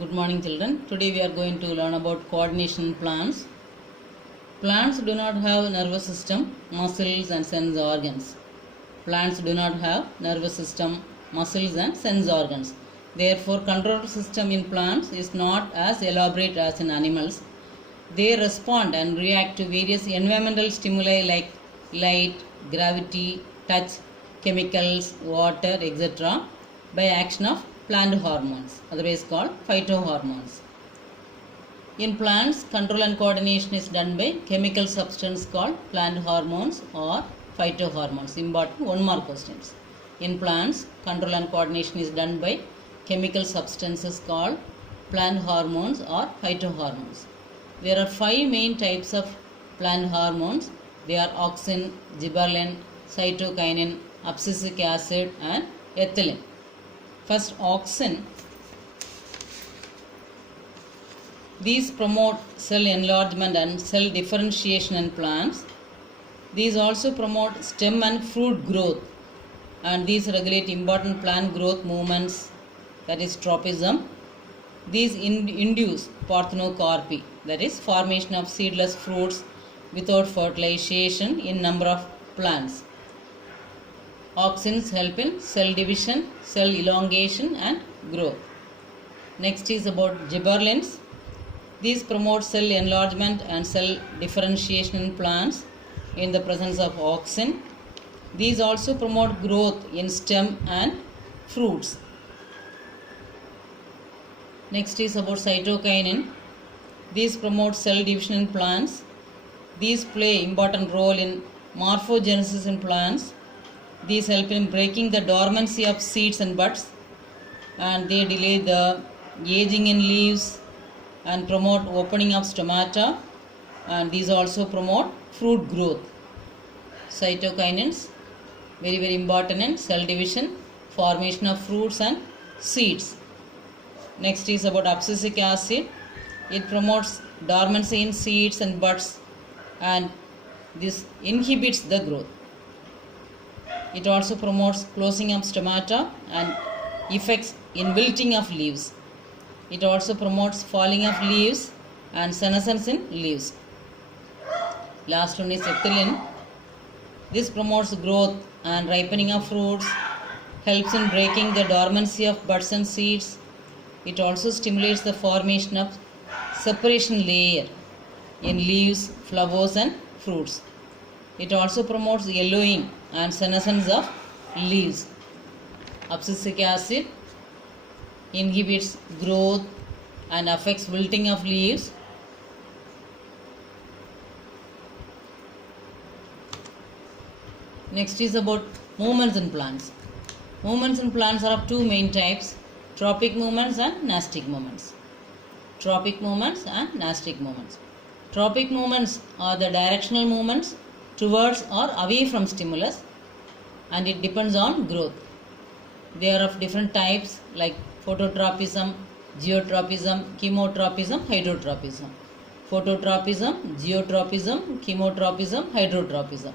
Good morning children. Today we are going to learn about coordination in plants. Plants do not have nervous system, muscles and sense organs. Plants do not have nervous system, muscles and sense organs. Therefore, control system in plants is not as elaborate as in animals. They respond and react to various environmental stimuli like light, gravity, touch, chemicals, water, etc. by action of plant hormones, otherwise called phytohormones. In plants, control and coordination is done by chemical substance called plant hormones or phytohormones. Important 1 mark questions. In plants, control and coordination is done by chemical substances called plant hormones or phytohormones. There are 5 main types of plant hormones. They are auxin, gibberellin, cytokinin, abscisic acid and ethylene. First, auxin. These promote cell enlargement and cell differentiation in plants. These also promote stem and fruit growth, and these regulate important plant growth movements, that is tropism. These induce parthenocarpy, that is formation of seedless fruits without fertilization in number of plants. Auxins help in cell division, cell elongation and growth. Next is about gibberellins. These promote cell enlargement and cell differentiation in plants in the presence of auxin. These also promote growth in stem and fruits. Next is about cytokinin. These promote cell division in plants. These play important role in morphogenesis in plants. These help in breaking the dormancy of seeds and buds, and they delay the aging in leaves and promote opening of stomata, and these also promote fruit growth. Cytokinins, very important in cell division, formation of fruits and seeds. Next is about abscisic acid. It promotes dormancy in seeds and buds, and this inhibits the growth. It also promotes closing of stomata and effects in wilting of leaves. It also promotes falling of leaves and senescence in leaves. Last one is ethylene. This promotes growth and ripening of fruits, helps in breaking the dormancy of buds and seeds. It also stimulates the formation of separation layer in leaves, flowers and fruits. It also promotes yellowing and senescence of leaves. Abscisic acid inhibits growth and affects wilting of leaves. Next is about movements in plants. Movements in plants are of 2 main types: tropic movements and nastic movements. Tropic movements and nastic movements. Tropic movements are the directional movements towards or away from stimulus, and it depends on growth. They are of different types like phototropism, geotropism, chemotropism, hydrotropism. Phototropism, geotropism, chemotropism, hydrotropism.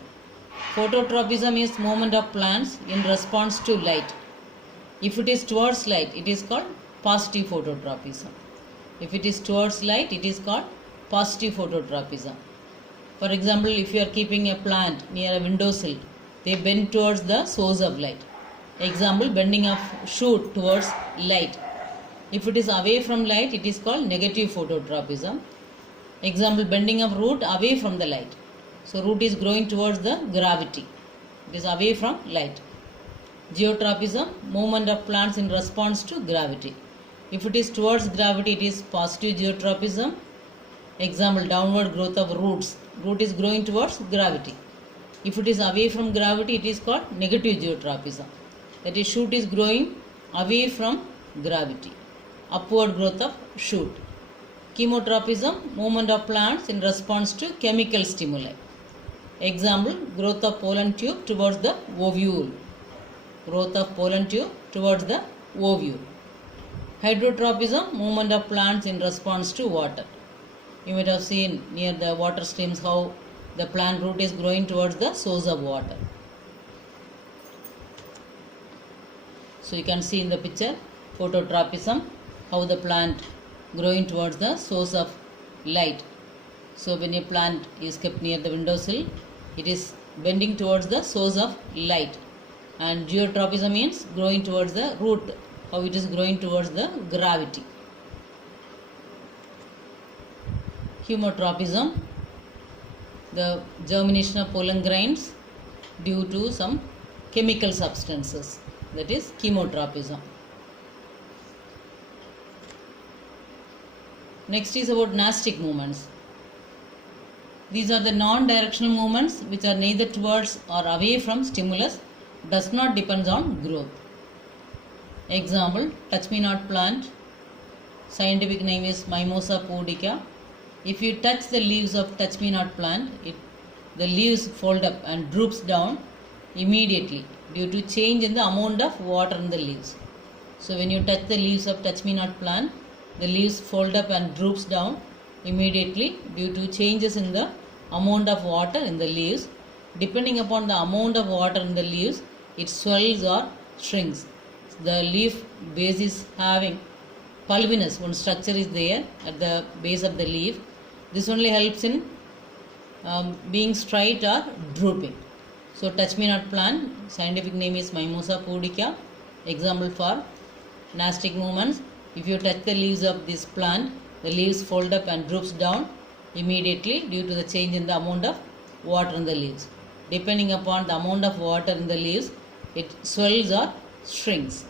Phototropism is movement of plants in response to light. If it is towards light, it is called positive phototropism. If it is towards light, it is called positive phototropism. For example, if you are keeping a plant near a windowsill, they bend towards the source of light. Example, bending of shoot towards light. If it is away from light, it is called negative phototropism. Example, bending of root away from the light. So root is growing towards the gravity. It is away from light. Geotropism, movement of plants in response to gravity. If it is towards gravity, it is positive geotropism. Example, downward growth of roots. Root is growing towards gravity. If it is away from gravity, it is called negative geotropism. That is, shoot is growing away from gravity. Upward growth of shoot. Chemotropism, movement of plants in response to chemical stimuli. Example, growth of pollen tube towards the ovule. Growth of pollen tube towards the ovule. Hydrotropism, movement of plants in response to water. You might have seen near the water streams how the plant root is growing towards the source of water. So you can see in the picture phototropism, how the plant growing towards the source of light. So when a plant is kept near the windowsill, it is bending towards the source of light. And geotropism means growing towards the root, how it is growing towards the gravity. Chemotropism, the germination of pollen grains due to some chemical substances, that is chemotropism. Next is about nastic movements. These are the non-directional movements which are neither towards or away from stimulus, does not depend on growth. Example, touch me not plant. Scientific name is Mimosa pudica. If you touch the leaves of touch me not plant, the leaves fold up and droops down immediately due to change in the amount of water in the leaves. So when you touch the leaves of touch me not plant, the leaves fold up and droops down immediately due to changes in the amount of water in the leaves. Depending upon the amount of water in the leaves, it swells or shrinks. The leaf base is having pulvinus, one structure is there at the base of the leaf. This only helps in being straight or drooping. So touch me not plant, scientific name is Mimosa pudica. Example for nastic movements. If you touch the leaves of this plant, the leaves fold up and droops down immediately due to the change in the amount of water in the leaves. Depending upon the amount of water in the leaves, it swells or shrinks.